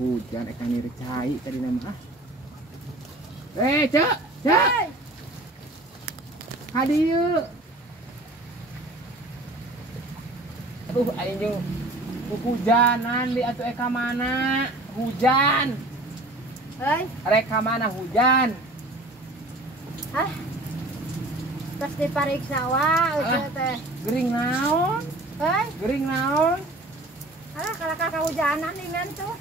hujan eka niri cai tadi nama ah. Cek. Hadieu. Aduh aing jeung hujanan di atuh eka mana? Hujan. Hei, Rek ka mana hujan? ah, terus dipariksa wa, teh. Gering naon? Hei, Gering naon? alah kalau kakak hujanan dengan tuh.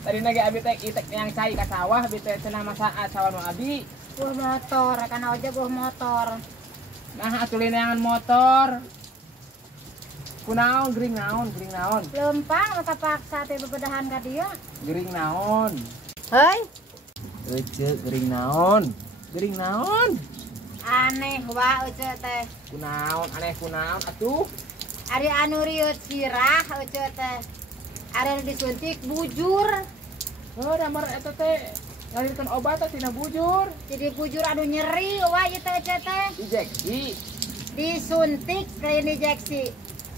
Tadi nage abi teh itek yang cai ka sawah, abi teh cenah masaat sawah nu abi. Buah motor, karena aja buah motor. Nah atuh leunangan motor. Kunaon gering naon? Lempang mata paksa teh bebedahan ka dia. Gering naon? Hei, Ece gering naon? aneh wa teh. Kunaon atuh? Ari anu riut sirah teh. Ari disuntik bujur. Oh damar eta teh ngalirkeun obat teh tina bujur. Jadi bujur anu nyeri wa ieu teh teh. Injeksi. Disuntik ke injeksi.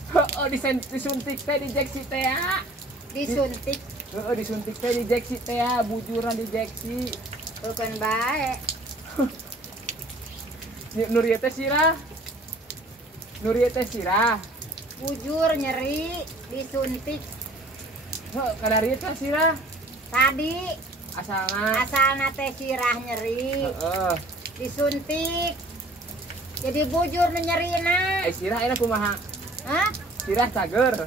Heeh disuntik teh injeksi teh ya. Disuntik Heeh disuntik teh injeksi teh ya, bujuran injeksi. bukan baik. Nurieu teh sirah. Bujur nyeri disuntik Heuh kadarieu teh sirah. tadi Asalna. asalna teh sirah nyeri Heeh. disuntik jadi bujur nu nyerina. Sirah enak kumaha? Hah? Sirah cager.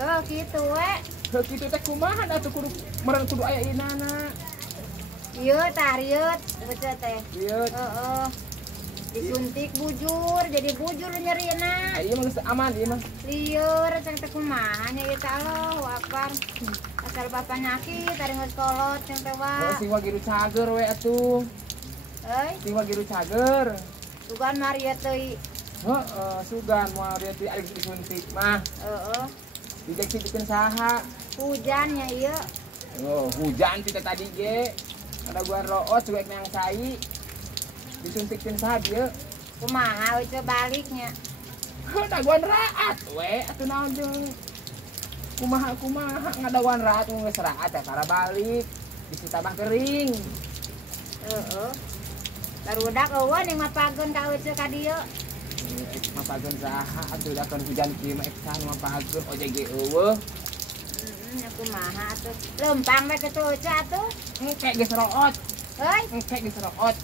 Oh gitu we. Heuh kitu teh kumaha atuh kudu meureun kudu aya inana. Ieu tah riut betul teh. Lieu. Heeh. Disuntik bujur jadi bujur nu nyerina. Ieu mah geus aman ieu mah. Lieur ceng teh kumaha nya ieu teh Allahu Akbar. Asal bapak nyakit ari geus kolot ceng teh Heuh wa. sing wagiru cager we atuh. Euy, Sing wagiru cager. tugan Maria teuy. Heeh, sugan moal dia teh ari disuntik mah. Heeh. Injeksi bikin saha? Hujannya ieu. Oh, hujan kita tadi ge. Ada gua root cuek yang cai. Disuntikin saha dieu? Kumaha we baliknya. Daguan raat we atuh naon jeung kumaha ngadaguan raat mun geus raat teh cara balik bisi tambah kering. Heeh. Barudak eueuh ning mapageun ka eueuh ka dieu. Mapageun saha atuh da kan hujan kieu mah eksan mapageun ojege eueuh. Nya kumaha atuh. Lempang we kitu eueuh atuh. Engke geus root. Heuy, Engke geus root.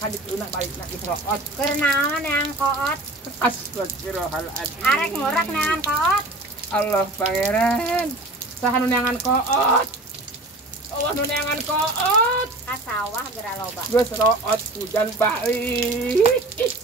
Kan ditunak balikna geus root. keur naon yang koot? Astagfirullahaladzim. Arek ngurak neangan koot. Allah pangeran. Saha nu neangan koot? Allah nu neangan koot. Ka sawah geura loba. Geus root hujan balik.